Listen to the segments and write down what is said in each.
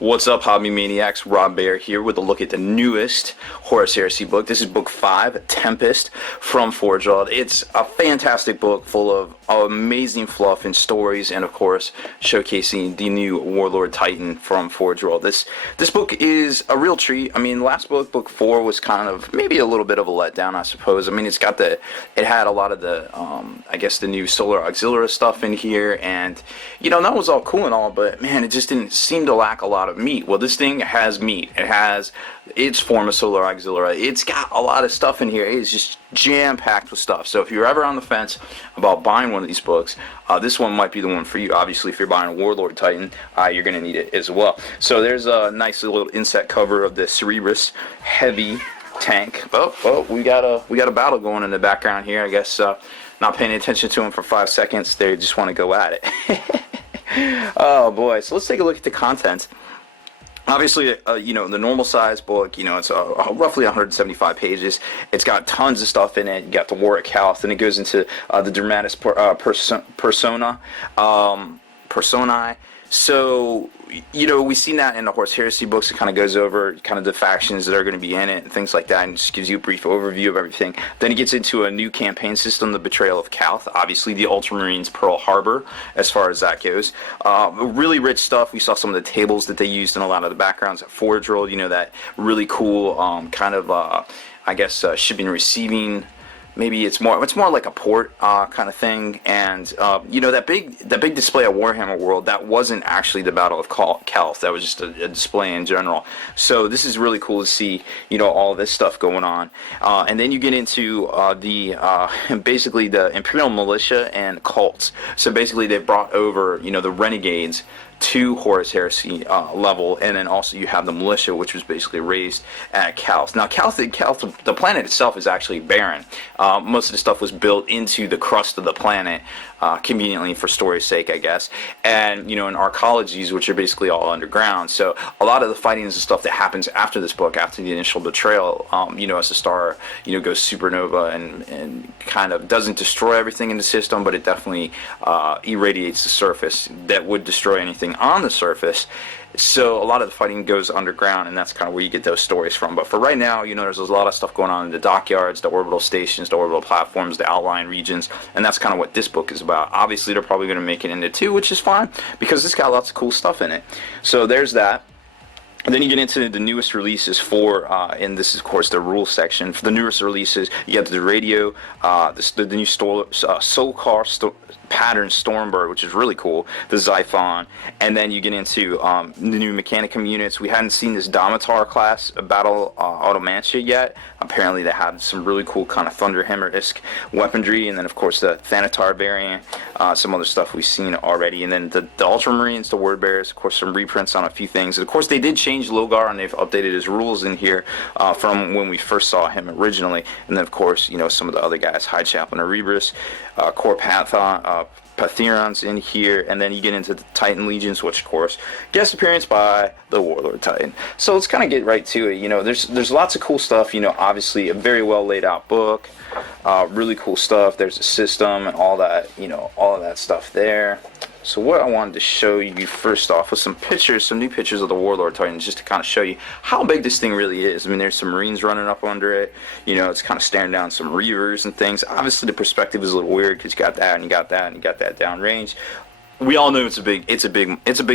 What's up, Hobby Maniacs? Rob Bear here with a look at the newest Horus Heresy book. This is book 5, Tempest from Forgeworld. It's a fantastic book full of amazing fluff and stories, and of course, showcasing the new Warlord Titan from Forgeworld. This book is a real treat. I mean, last book, book 4, was kind of maybe a little bit of a letdown, I suppose. I mean, it had a lot of the, I guess, the new Solar Auxiliary stuff in here, and that was all cool and all, but man, it just didn't seem to lack a lot of meat. Well, this thing has meat. It has its form of Solar Auxiliary. It's got a lot of stuff in here. It's just jam-packed with stuff. So if you're ever on the fence about buying one of these books, this one might be the one for you. Obviously, if you're buying a Warlord Titan, you're going to need it as well. So there's a nice little inset cover of the Cerberus Heavy tank. Oh, we got a battle going in the background here. I guess not paying attention to them for 5 seconds. They just want to go at it. Oh boy, so let's take a look at the contents. Obviously, the normal size book, it's roughly 175 pages. It's got tons of stuff in it. You got the Warwick House, and it goes into the Dramatis Personae. So, we've seen that in the Horus Heresy books. It kind of goes over kind of the factions that are going to be in it and things like that, and just gives you a brief overview of everything. Then it gets into a new campaign system, the Betrayal of Calth. Obviously, the Ultramarines Pearl Harbor, as far as that goes. Really rich stuff. We saw some of the tables that they used in a lot of the backgrounds at Forgeworld. That really cool kind of, I guess, shipping and receiving. Maybe it's more like a port kind of thing, and that big display at Warhammer World, that wasn't actually the Battle of Calth. That was just a display in general. So this is really cool to see all this stuff going on, and then you get into basically the Imperial Militia and cults. So basically they brought over the renegades to Horus Heresy level, and then also you have the militia, which was basically raised at Calth. Now, Calth, the planet itself is actually barren. Most of the stuff was built into the crust of the planet, conveniently for story's sake, I guess. And in arcologies, which are basically all underground. So a lot of the fighting is the stuff that happens after this book, after the initial betrayal. As the star goes supernova and kind of doesn't destroy everything in the system, but it definitely irradiates the surface that would destroy anything on the surface. So a lot of the fighting goes underground, and that's kind of where you get those stories from. But for right now, there's a lot of stuff going on in the dockyards, the orbital stations, the orbital platforms, the outlying regions, and that's kind of what this book is about. Obviously, they're probably going to make it into 2, which is fine, because it's got lots of cool stuff in it. So there's that. And then you get into the newest releases and this is, of course, the rules section. For the newest releases, you got the radio, the new Soulcar pattern Stormbird, which is really cool, the Xiphon, and then you get into the new Mechanicum units. We hadn't seen this Domitar class battle Automantia yet. Apparently they had some really cool kind of Thunderhammer-esque weaponry, and then of course the Thanatar variant, some other stuff we've seen already, and then the Ultramarines, the Word Bearers, of course some reprints on a few things. And of course they did change Logar, and they've updated his rules in here from when we first saw him originally, and then of course some of the other guys, High Chaplain Erebus, Core Patherons in here, and then you get into the Titan Legions, which of course guest appearance by the Warlord Titan. So let's kind of get right to it. There's lots of cool stuff. Obviously a very well laid out book, really cool stuff. There's a system and all that, all of that stuff there. So what I wanted to show you first off was some new pictures of the Warlord Titan, just to kind of show you how big this thing really is. I mean, there's some Marines running up under it. It's kind of staring down some Reavers and things. Obviously, the perspective is a little weird because you got that and you got that and you got that downrange. We all know it's a big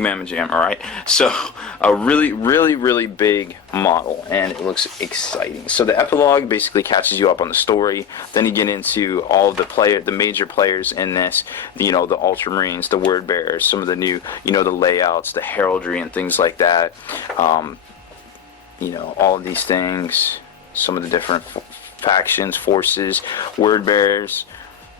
mammoth jam, all right? So a really big model, and it looks exciting. So the epilogue basically catches you up on the story. Then you get into all of the major players in this, the Ultramarines, the Word Bearers, some of the new, the layouts, the heraldry and things like that. All of these things, some of the different factions, forces, Word Bearers,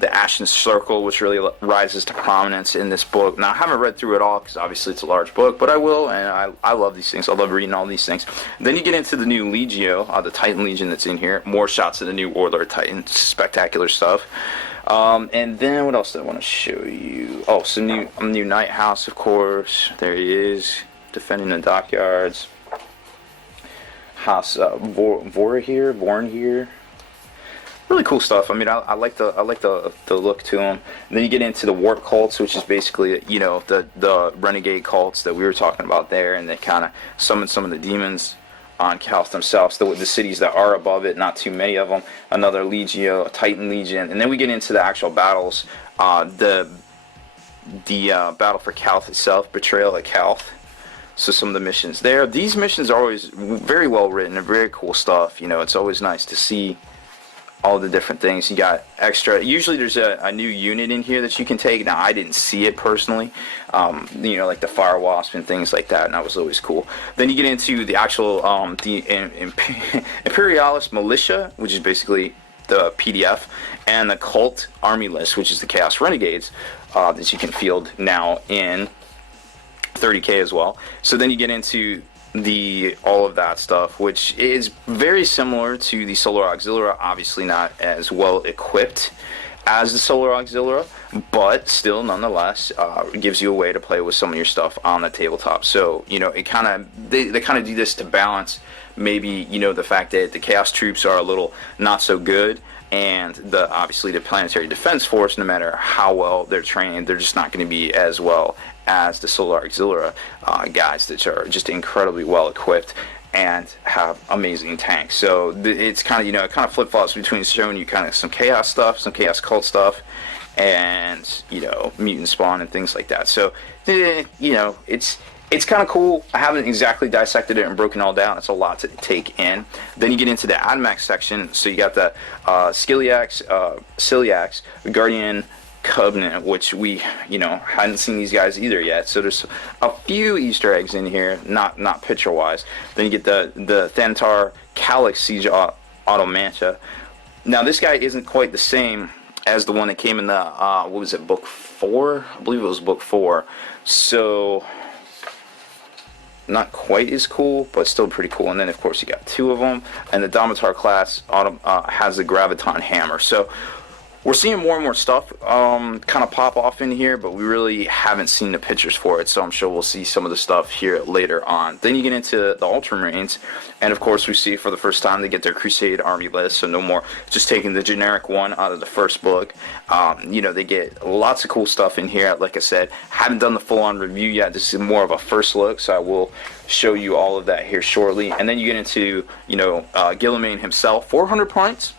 the Ashen Circle, which really rises to prominence in this book. Now, I haven't read through it all because obviously it's a large book, but I will, and I love these things. I love reading all these things. Then you get into the new Legio, the Titan Legion that's in here. More shots of the new Warlord Titan. Spectacular stuff. And then what else do I want to show you? Oh, so new Night House, of course. There he is, defending the dockyards. House Vorn here. really cool stuff. I mean, I like the look to them. And then you get into the warp cults, which is basically, you know, the renegade cults that we were talking about there, and they kind of summon some of the demons on Calth themselves. The cities that are above it, not too many of them. Another Legio, a Titan Legion, and then we get into the actual battles. The battle for Calth itself, Betrayal at Calth. So some of the missions there. These missions are always very well written and very cool stuff. You know, it's always nice to see all the different things. You got extra, usually there's a new unit in here that you can take. Now I didn't see it personally, you know, like the Fire Wasp and things like that, and that was always cool. Then you get into the actual Imperialis Militia, which is basically the PDF, and the Cult Army List, which is the Chaos Renegades, that you can field now in 30k as well. So then you get into all of that stuff, which is very similar to the Solar Auxilia, obviously not as well equipped as the Solar Auxilia, but still nonetheless gives you a way to play with some of your stuff on the tabletop. So, you know, it kind of, they kind of do this to balance maybe, you know, the fact that the Chaos troops are a little not so good, and obviously the Planetary Defense Force, no matter how well they're trained, they're just not going to be as well as the Solar Auxilia guys that are just incredibly well equipped and have amazing tanks. So it's kind of, you know, it kind of flip-flops between showing you kind of some Chaos stuff, some Chaos Cult stuff, and, you know, Mutant Spawn and things like that. So, you know, it's kind of cool. I haven't exactly dissected it and broken it all down. It's a lot to take in. Then you get into the AdMax section. So you got the Ciliax, Guardian Covenant, which we, you know, hadn't seen these guys either yet. So there's a few Easter eggs in here, not picture wise. Then you get the Thanatar Calyx Siege Automanta. Now this guy isn't quite the same as the one that came in the what was it, book 4? I believe it was book 4. So not quite as cool, but still pretty cool. And then of course you got 2 of them, and the Domitar class has the Graviton Hammer. So we're seeing more and more stuff kind of pop off in here, but we really haven't seen the pictures for it, so I'm sure we'll see some of the stuff here later on. Then you get into the Ultramarines, and of course we see for the first time they get their Crusade Army list, so no more just taking the generic one out of the first book. You know, they get lots of cool stuff in here. Like I said, haven't done the full-on review yet. This is more of a first look, so I will show you all of that here shortly. And then you get into, you know, Guilliman himself, 400 points.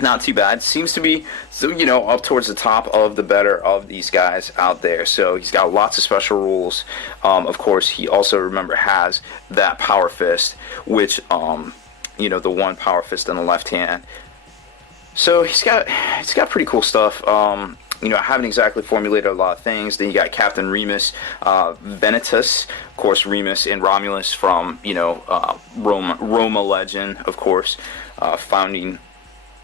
Not too bad. Seems to be, so, you know, up towards the top of the better of these guys out there. So he's got lots of special rules. Of course, he also, remember, has that Power Fist, which, you know, the one Power Fist on the left hand. So he's got pretty cool stuff. You know, I haven't exactly formulated a lot of things. Then you got Captain Remus Venetus, of course, Remus and Romulus from, you know, Roma legend, of course, founding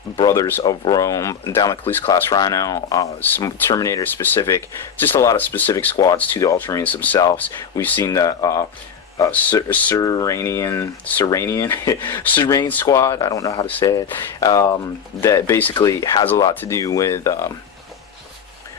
brothers of Rome, Damocles class Rhino, some Terminator specific, just a lot of specific squads to the Ultramarines themselves. We've seen the Serenian squad, I don't know how to say it, that basically has a lot to do with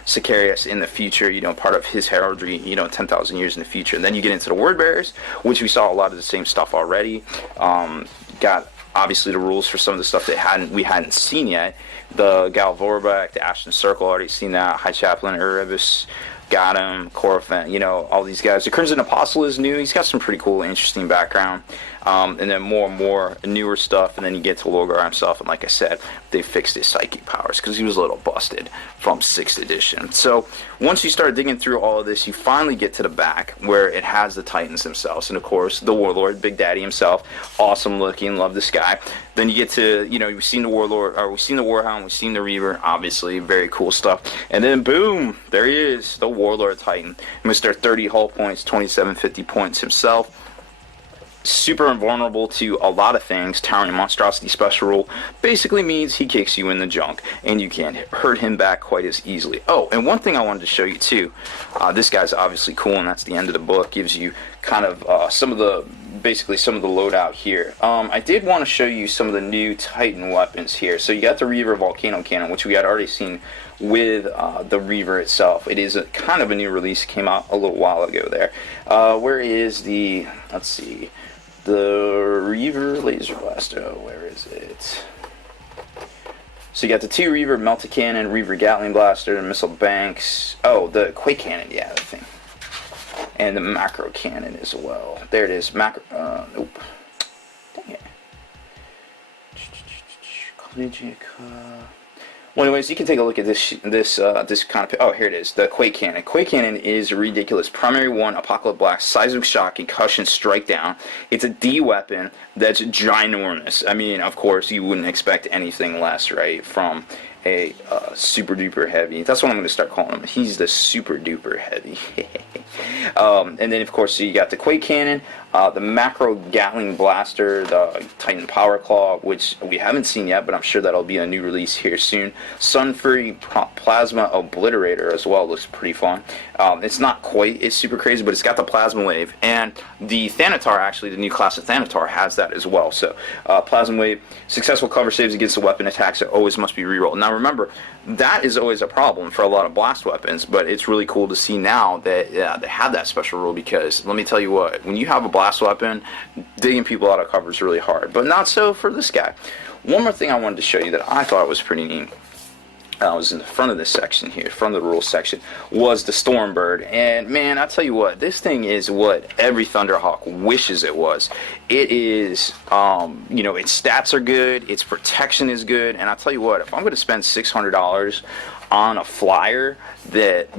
Sicarius in the future, you know, part of his heraldry, you know, 10,000 years in the future. And then you get into the Word Bearers, which we saw a lot of the same stuff already. Got obviously the rules for some of the stuff that we hadn't seen yet. The Gal Vorbak, the Ashton Circle, already seen that. High Chaplain Erebus, got him. Corfan, you know, all these guys. The Crimson Apostle is new. He's got some pretty cool, interesting background. And then more and more newer stuff. And then you get to Logar himself. And like I said, they fixed his psychic powers because he was a little busted from 6th edition. So once you start digging through all of this, you finally get to the back where it has the Titans themselves. And of course, the Warlord, Big Daddy himself. Awesome looking. Love this guy. Then you get to, you know, we've seen the Warlord, or we've seen the Warhound, we've seen the Reaver, obviously, very cool stuff. And then boom, there he is, the Warlord Titan. Mr. 30 hull points, 2750 points himself. Super invulnerable to a lot of things. Towering Monstrosity special rule basically means he kicks you in the junk, and you can't hurt him back quite as easily. Oh, and one thing I wanted to show you too, this guy's obviously cool, and that's the end of the book. Gives you kind of basically some of the loadout here. I did want to show you some of the new Titan weapons here. So you got the Reaver Volcano Cannon, which we had already seen with the Reaver itself. It is kind of a new release, came out a little while ago there. Where is the, let's see, the Reaver Laser Blaster, where is it? So you got the 2 Reaver Melta Cannon, Reaver Gatling Blaster, Missile Banks. Oh, the Quake Cannon, yeah, that thing. And the Macro Cannon as well. There it is. Macro. Nope. Dang it. Well, anyways, you can take a look at this kind of. Oh, here it is. The Quake Cannon. Quake Cannon is ridiculous. Primary 1, Apocalypse Blast, Seismic Shock, Concussion, Strike Down. It's a D weapon that's ginormous. I mean, of course, you wouldn't expect anything less, right, from a super duper heavy. That's what I'm going to start calling him. He's the super duper heavy. And then, of course, so you got the Quake Cannon, the Macro Gatling Blaster, the Titan Power Claw, which we haven't seen yet, but I'm sure that'll be a new release here soon. Sun Fury Plasma Obliterator as well. Looks pretty fun. It's not quite it's super crazy, but it's got the Plasma Wave. And the Thanatar, actually, the new class of Thanatar has that as well. So, Plasma Wave, successful cover saves against the weapon attacks that always must be rerolled. Now, remember, that is always a problem for a lot of blast weapons, but it's really cool to see now that they have that special rule, because let me tell you what, when you have a blast weapon, digging people out of cover is really hard, but not so for this guy. One more thing I wanted to show you that I thought was pretty neat. Was in the front of this section here, front of the rules section, was the Stormbird. And man, I tell you what, this thing is what every Thunderhawk wishes it was. It is, you know, its stats are good, its protection is good, and I tell you what, if I'm going to spend $600 on a flyer that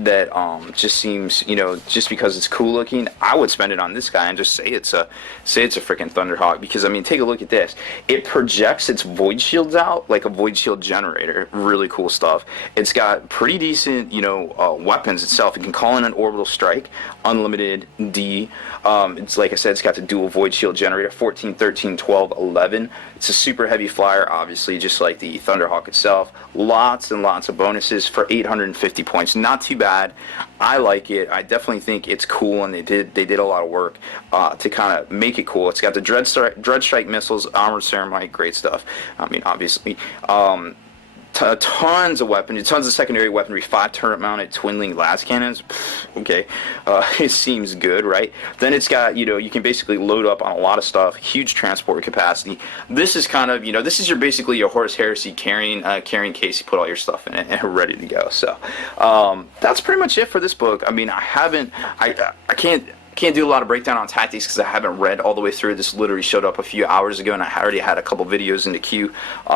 just seems, you know, just because it's cool looking, I would spend it on this guy and just say it's a freaking Thunderhawk. Because I mean, take a look at this. It projects its void shields out like a void shield generator. Really cool stuff. It's got pretty decent, you know, weapons itself. It can call in an orbital strike, unlimited D. It's like I said, it's got the dual void shield generator, 14, 13, 12, 11. It's a super heavy flyer, obviously, just like the Thunderhawk itself. Lots and lots of bonuses for 850 points. Not too bad. I like it. I definitely think it's cool, and they did a lot of work to kind of make it cool. It's got the Dread Strike missiles, Armored Ceramite, great stuff. I mean, obviously. Tons of weapons, tons of secondary weaponry, 5 turret-mounted twin-link las cannons. Okay, it seems good, right? Then it's got, you know, you can basically load up on a lot of stuff, huge transport capacity. This is kind of, you know, this is basically your Horus Heresy carrying case. You put all your stuff in it and ready to go. So that's pretty much it for this book. I mean, I can't do a lot of breakdown on tactics because I haven't read all the way through. This literally showed up a few hours ago, and I already had a couple videos in the queue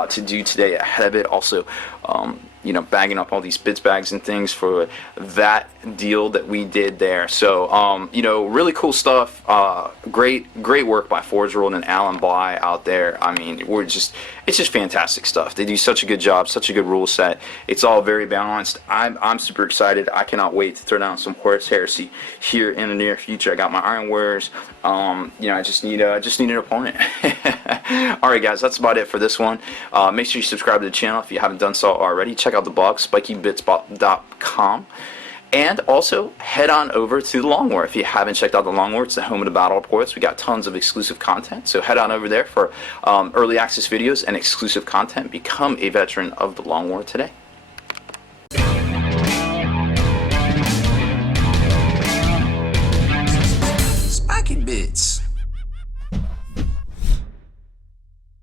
to do today ahead of it. Also, you know, bagging up all these bits bags and things for that deal that we did there. So, you know, really cool stuff. Great work by Forge World and Alan Bly out there. I mean, it's just fantastic stuff. They do such a good job, such a good rule set. It's all very balanced. I'm super excited. I cannot wait to throw down some Horus Heresy here in the near future. I got my Iron Warriors. You know, I just need an opponent. Alright guys, that's about it for this one. Make sure you subscribe to the channel if you haven't done so already. Check out the blog, spikybits.com. And also, head on over to the Long War. If you haven't checked out the Long War, it's the home of the battle reports. We got tons of exclusive content. So head on over there for early access videos and exclusive content. Become a veteran of the Long War today.